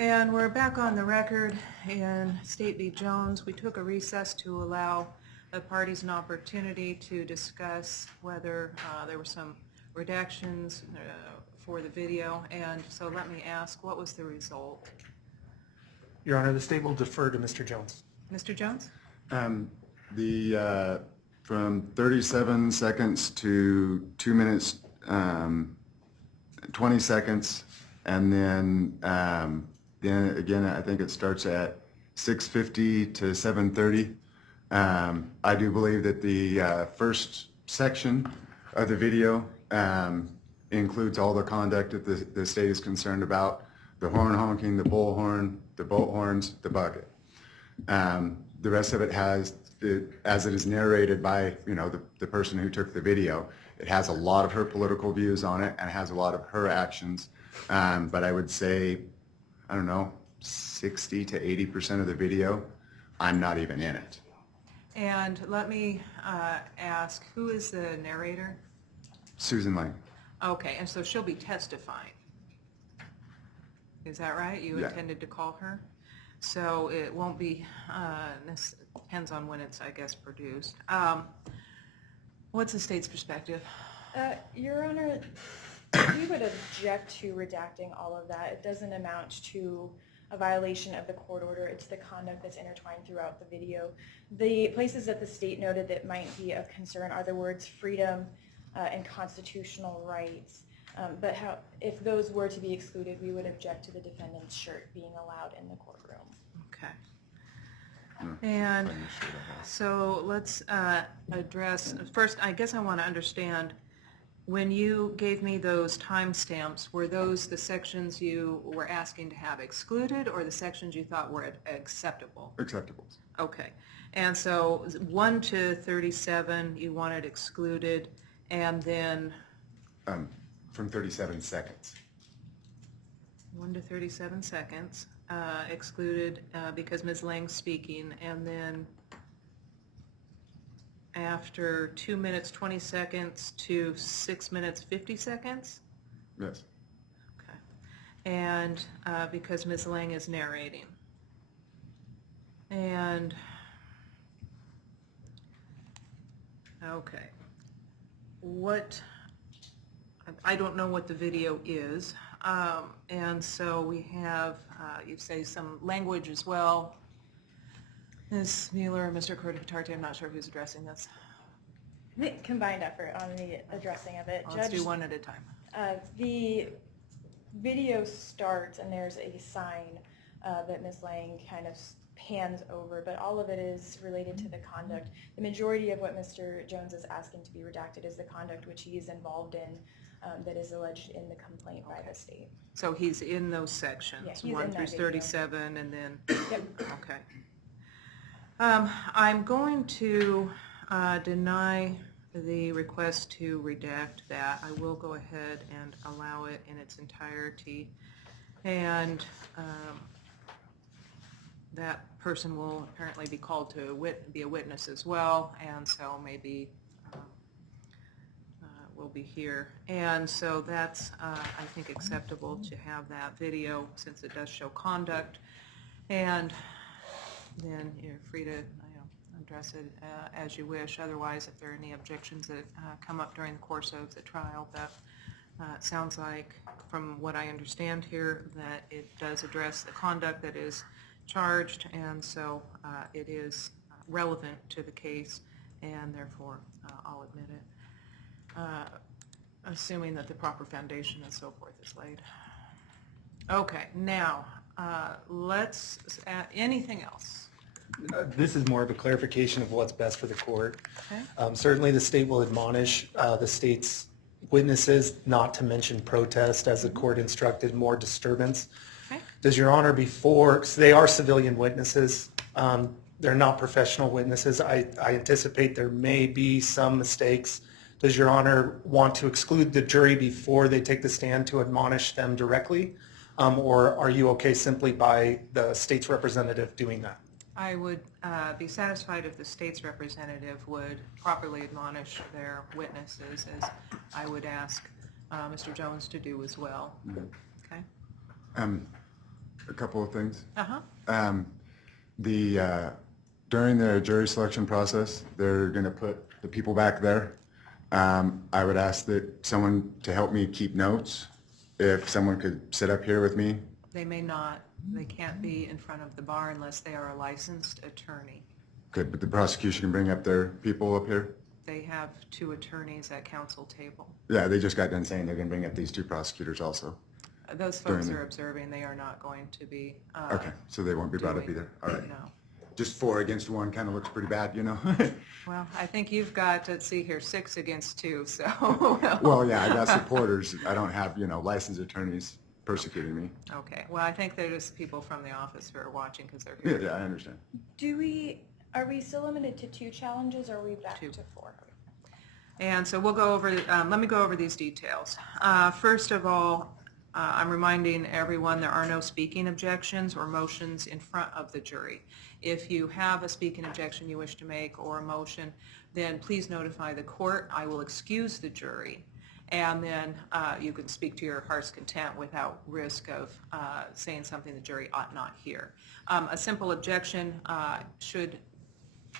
And we're back on the record in State v. Jones. We took a recess to allow the parties an opportunity to discuss whether there were some redactions for the video. And so let me ask, what was the result? Your Honor, the state will defer to Mr. Jones. Mr. Jones? From 37 seconds to 2 minutes, 20 seconds, and then again, I think it starts at 6:50 to 7:30. I do believe that the first section of the video includes all the conduct that the state is concerned about: the horn honking, the bullhorn, the boat horns, the bucket. The rest of it has, as it is narrated by the person who took the video, it has a lot of her political views on it and it has a lot of her actions. But I would say, I don't know, 60 to 80% of the video, I'm not even in it. And let me ask, who is the narrator? Susan Lang. Okay, and so she'll be testifying. Is that right? You intended to call her? So it won't be, this depends on when it's, I guess, produced. What's the state's perspective? Your Honor, we would object to redacting all of that. It doesn't amount to a violation of the court order. It's the conduct that's intertwined throughout the video. The places that the state noted that might be of concern are the words freedom and constitutional rights. But if those were to be excluded, we would object to the defendant's shirt being allowed in the courtroom. Okay. And so let's address, first I guess I want to understand, when you gave me those timestamps, were those the sections you were asking to have excluded or the sections you thought were acceptable? Acceptable. Okay. And so 1 to 37 you wanted excluded, and then? From 37 seconds. 1 to 37 seconds excluded because Ms. Lang's speaking, and then after 2 minutes 20 seconds to 6 minutes 50 seconds? Yes. Okay. And because Ms. Lang is narrating. And okay. I don't know what the video is, and so we have, you say, some language as well. Ms. Mueller, Mr. Cortarte, I'm not sure who's addressing this. Combined effort on the addressing of it. Let's do one at a time. The video starts and there's a sign that Ms. Lang kind of pans over, but all of it is related to the conduct. The majority of what Mr. Jones is asking to be redacted is the conduct which he is involved in that is alleged in the complaint by the state. So he's in those sections, yeah, he's 1 in through that 37, and then, Yep. okay. I'm going to deny the request to redact that. I will go ahead and allow it in its entirety, and that person will apparently be called to be a witness as well, and so maybe will be here. And so that's, I think, acceptable to have that video since it does show conduct, and then you're free to address it as you wish. Otherwise, if there are any objections that come up during the course of the trial, that sounds like, from what I understand here, that it does address the conduct that is charged, and so it is relevant to the case, and therefore I'll admit it, assuming that the proper foundation and so forth is laid. Okay, now let's anything else? This is more of a clarification of what's best for the court. Okay. Certainly the state will admonish the state's witnesses not to mention protest, as the court instructed, more disturbance. Okay. Does Your Honor, so they are civilian witnesses, they're not professional witnesses. I anticipate there may be some mistakes. Does Your Honor want to exclude the jury before they take the stand to admonish them directly? Or are you okay simply by the state's representative doing that? I would be satisfied if the state's representative would properly admonish their witnesses, as I would ask Mr. Jones to do as well. Mm-hmm. Okay. a couple of things. Uh-huh. During the jury selection process, they're going to put the people back there. I would ask that someone to help me keep notes. If someone could sit up here with me. They may not. They can't be in front of the bar unless they are a licensed attorney. Good, but the prosecution can bring up their people up here? They have 2 attorneys at council table. Yeah, they just got done saying they're going to bring up these 2 prosecutors also. Those folks are observing. They are not going to be. Okay, so they won't be brought up doing- either. All right. No. Just 4 against 1 kind of looks pretty bad, you know? Well, I think you've got, let's see here, 6 against 2, so. Well, yeah, I got supporters. I don't have, licensed attorneys persecuting me. Okay, well, I think they're just people from the office who are watching because they're here. Yeah, I understand. Are we still limited to 2 challenges, or are we back 2. to 4? And so we'll go over, let me go over these details. First of all, I'm reminding everyone there are no speaking objections or motions in front of the jury. If you have a speaking objection you wish to make or a motion, then please notify the court. I will excuse the jury, and then you can speak to your heart's content without risk of saying something the jury ought not hear. A simple objection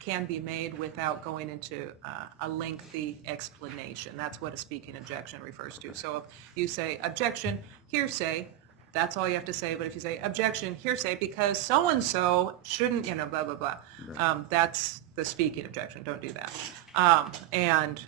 can be made without going into a lengthy explanation. That's what a speaking objection refers to. So if you say, objection, hearsay, that's all you have to say. But if you say, objection, hearsay, because so-and-so shouldn't, blah, blah, blah, that's the speaking objection. Don't do that. And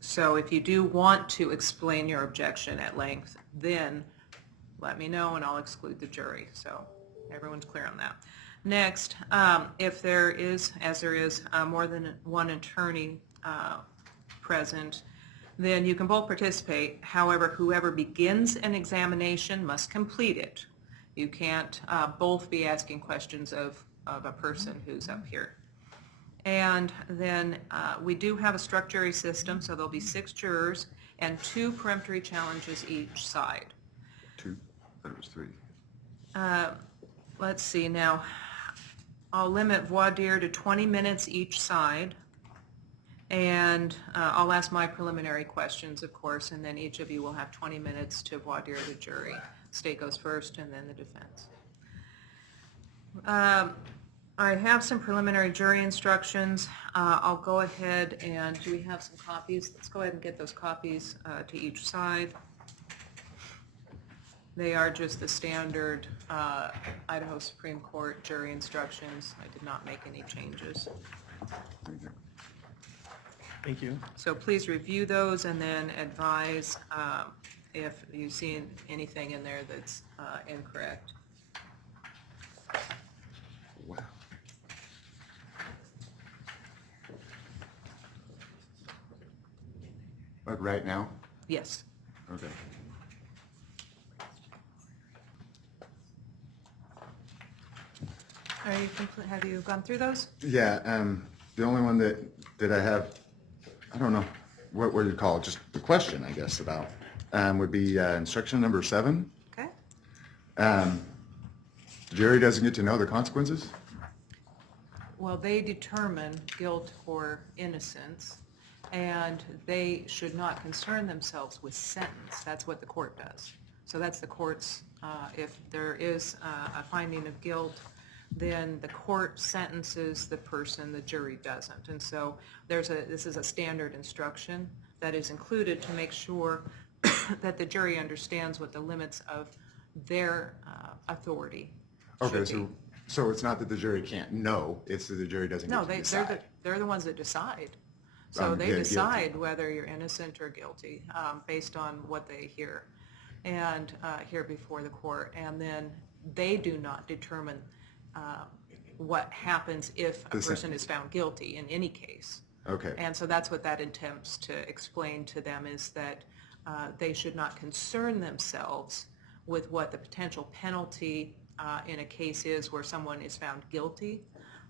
so if you do want to explain your objection at length, then let me know and I'll exclude the jury. So everyone's clear on that. Next, if there is, as there is, more than one attorney present, then you can both participate. However, whoever begins an examination must complete it. You can't both be asking questions of a person who's up here. And then we do have a struck jury system, so there'll be 6 jurors and 2 peremptory challenges each side. 2? I thought it was 3. Let's see now. I'll limit voir dire to 20 minutes each side, and I'll ask my preliminary questions, of course, and then each of you will have 20 minutes to voir dire the jury. State goes first, and then the defense. I have some preliminary jury instructions. I'll go ahead and, do we have some copies? Let's go ahead and get those copies to each side. They are just the standard Idaho Supreme Court jury instructions. I did not make any changes. Thank you. So please review those and then advise if you see anything in there that's incorrect. Wow. Like right now? Yes. Okay. Are you complete? Have you gone through those? Yeah, the only one that I have, I don't know, what would you call it, just the question, I guess, about, would be instruction number 7. Okay. The jury doesn't get to know the consequences? Well, they determine guilt or innocence, and they should not concern themselves with sentence. That's what the court does. So that's the court's, if there is a finding of guilt, then the court sentences the person, the jury doesn't. And so this is a standard instruction that is included to make sure that the jury understands what the limits of their authority Okay, should be. so it's not that the jury can't know, it's that the jury doesn't No, get to decide. they're the ones that decide. So they Guilty. decide whether you're innocent or guilty based on what they hear and hear before the court. And then they do not determine what happens if a person is found guilty in any case. Okay. And so that's what that attempts to explain to them, is that they should not concern themselves with what the potential penalty in a case is where someone is found guilty.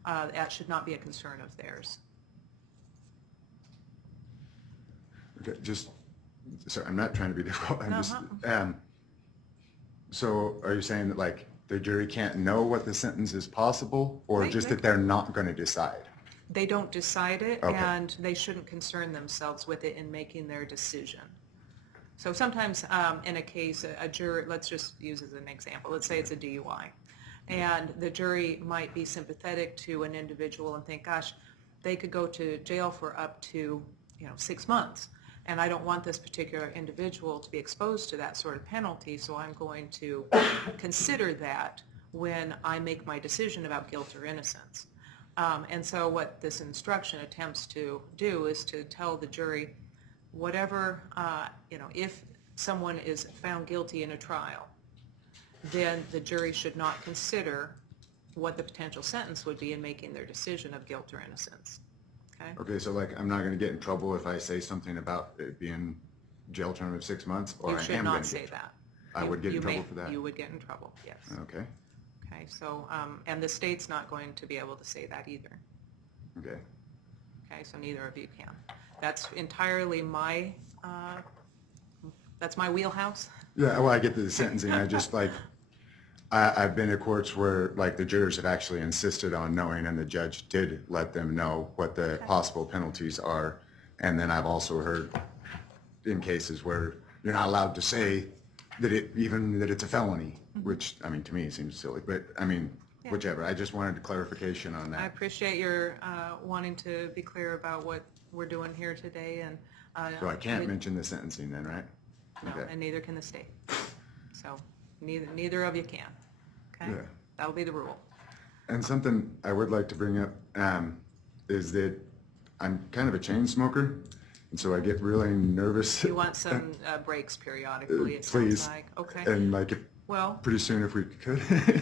That should not be a concern of theirs. Okay, sorry, I'm not trying to be difficult. Uh-huh. So are you saying that, like, the jury can't know what the sentence is possible, or just that they're not going to decide? They don't decide it, Okay. and they shouldn't concern themselves with it in making their decision. So sometimes in a case, a juror, let's just use as an example, let's say it's a DUI. And the jury might be sympathetic to an individual and think, gosh, they could go to jail for up to 6 months. And I don't want this particular individual to be exposed to that sort of penalty, so I'm going to consider that when I make my decision about guilt or innocence. And so what this instruction attempts to do is to tell the jury, whatever, if someone is found guilty in a trial, then the jury should not consider what the potential sentence would be in making their decision of guilt or innocence. Okay, so like I'm not going to get in trouble if I say something about it being jail term of 6 months, or You I should am not going to say get that. I would get in trouble for that. You would get in trouble, yes. Okay. Okay, so, and the state's not going to be able to say that either. Okay. Okay, so neither of you can. That's entirely that's my wheelhouse. Yeah, well, I get the sentencing. I just like, I've been to courts where like the jurors have actually insisted on knowing, and the judge did let them know what the possible penalties are. And then I've also heard in cases where you're not allowed to say that it's a felony, which, I mean, to me seems silly, but I mean, Yeah. whichever. I just wanted clarification on I that. appreciate your wanting to be clear about what we're doing here today, and So I can't with- mention the sentencing then, right? No, Okay. and neither can the state. So neither of you can. Okay, Yeah. that'll be the rule. And something I would like to bring up is that I'm kind of a chain smoker, and so I get really nervous. You want some breaks periodically, it Please. sounds like. Okay. And like, Well, pretty soon if we could.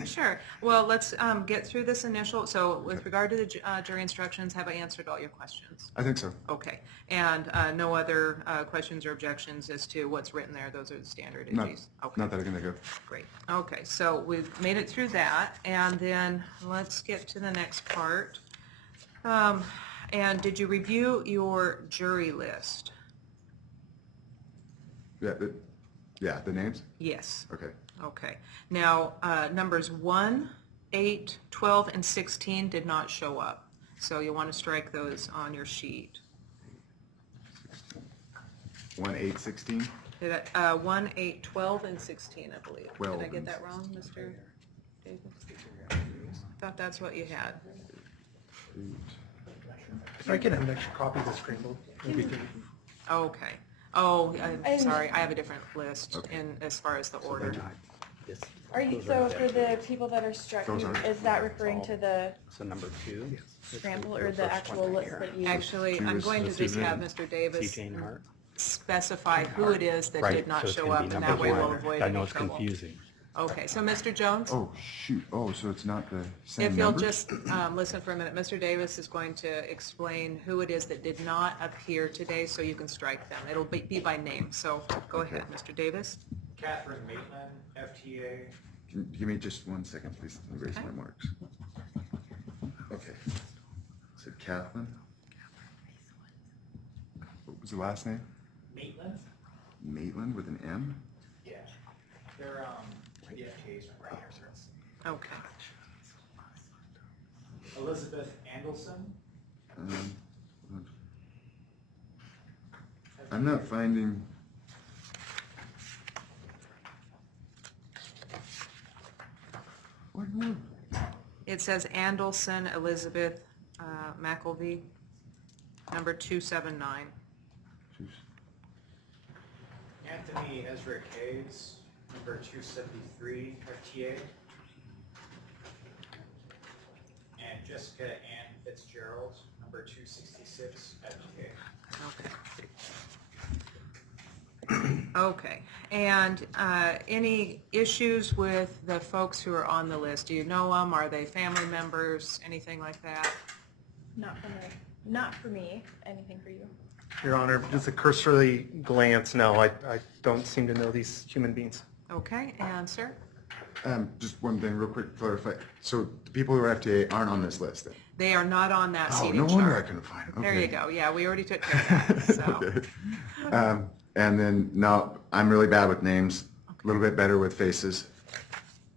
sure. Well, let's get through this initial. So with regard to the jury instructions, have I answered all your questions? I think so. Okay. And no other questions or objections as to what's written there? Those are the standard Not, issues? Okay. not that I can think of. Great. Okay, so we've made it through that, and then let's get to the next part. And did you review your jury list? Yeah, the names? Yes. Okay. Okay. Now, numbers 1, 8, 12, and 16 did not show up, so you'll want to strike those on your sheet. 1, 8, 16? 1, 8, 12, and 16, I believe. 12 Did I get and that wrong, Mr. Davis? I thought that's what you had. If I can have an extra copy of the scrambled, maybe we can. Okay. Oh, I'm And- sorry, I have a different list Okay. in, as far as the order. Are you, so for the people that are struck, Those are- is that referring to the So number 2. scramble or the actual list that you? Actually, Two I'm is going to the just have civilian. Mr. Davis Jane Hart. specify who it is that did not so it's show gonna up, be and number that way we'll one. avoid I any know it's trouble. confusing. Okay, so Mr. Jones? Oh, shoot. Oh, so it's not the same If you'll numbers? just listen for a minute, Mr. Davis is going to explain who it is that did not appear today, so you can strike them. It'll be by name, so go ahead, Mr. Davis. Catherine Maitland, FTA. Give me just 1 second, please. Let me erase Okay. my marks. Okay. So Kathleen? What was the last name? Maitland? Maitland with an M? Yeah. They're, the FTA's right here, sir. Okay. Elizabeth Andelson. Um, I'm not finding. What? It says Andelson Elizabeth McElvey, number 279. Anthony Ezra Caves, number 273, FTA. And Jessica Ann Fitzgerald, number 266, FTA. Okay. Okay, and any issues with the folks who are on the list? Do you know them? Are they family members? Anything like that? Not for me. Anything for you? Your Honor, just a cursory glance, no, I don't seem to know these human beings. Okay, and sir? Just one thing real quick, clarify. So the people who are FTA aren't on this list then? They are not on that Oh, seating no chart. wonder I couldn't find them. There you Okay. go. Yeah, we already took care of that, so. Okay. And then, no, I'm really bad with names, a little bit better with faces,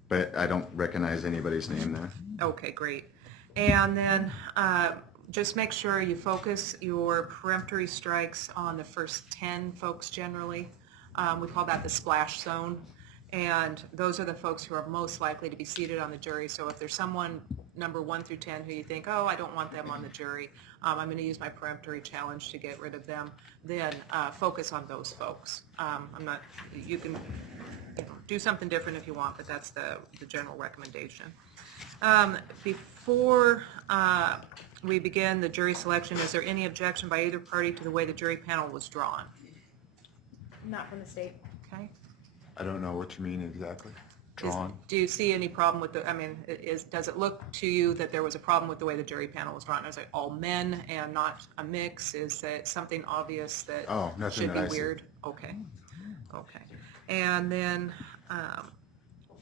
but I don't recognize anybody's name there. Okay, great. And then just make sure you focus your peremptory strikes on the first 10 folks generally. We call that the splash zone. And those are the folks who are most likely to be seated on the jury. So if there's someone, number 1 through 10, who you think, oh, I don't want them on the jury, I'm going to use my peremptory challenge to get rid of them, then focus on those folks. You can do something different if you want, but that's the general recommendation. Before we begin the jury selection, is there any objection by either party to the way the jury panel was drawn? Not from the state. Okay. I don't know what you mean exactly. Drawn? Do you see any problem with does it look to you that there was a problem with the way the jury panel was drawn? Is it all men and not a mix? Is that something obvious that nothing should be that I see. weird? Okay. Okay. And then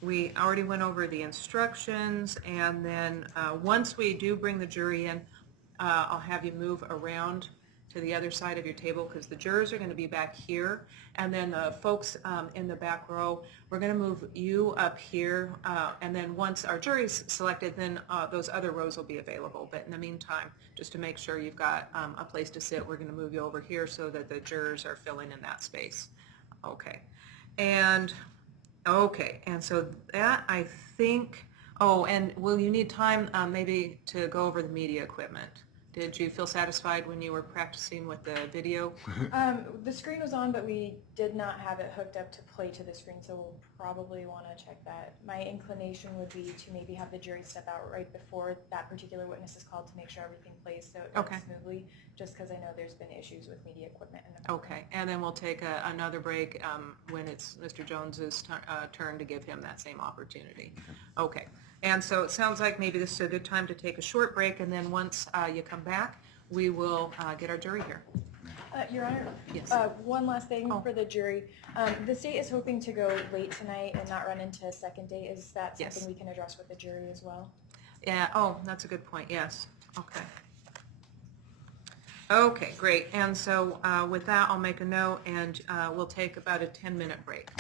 we already went over the instructions, and then once we do bring the jury in, I'll have you move around to the other side of your table because the jurors are going to be back here, and then the folks in the back row, we're going to move you up here, and then once our jury's selected, then those other rows will be available. But in the meantime, just to make sure you've got a place to sit, we're going to move you over here so that the jurors are filling in that space. Okay. And so that, I think, and will you need time maybe to go over the media equipment? Did you feel satisfied when you were practicing with the video? The screen was on, but we did not have it hooked up to play to the screen, so we'll probably want to check that. My inclination would be to maybe have the jury step out right before that particular witness is called to make sure everything plays so it runs smoothly, just because I know there's been issues with media equipment in the past. Okay, and then we'll take another break when it's Mr. Jones's turn to give him that same opportunity. Okay, and so it sounds like maybe this is a good time to take a short break, and then once you come back, we will get our jury here. Your Honor, Yes. one last thing for the jury. The state is hoping to go late tonight and not run into a second day. Is that something Yes. we can address with the jury as well? Yeah, that's a good point, yes. Okay. Okay, great. And so with that, I'll make a note, and we'll take about a 10-minute break.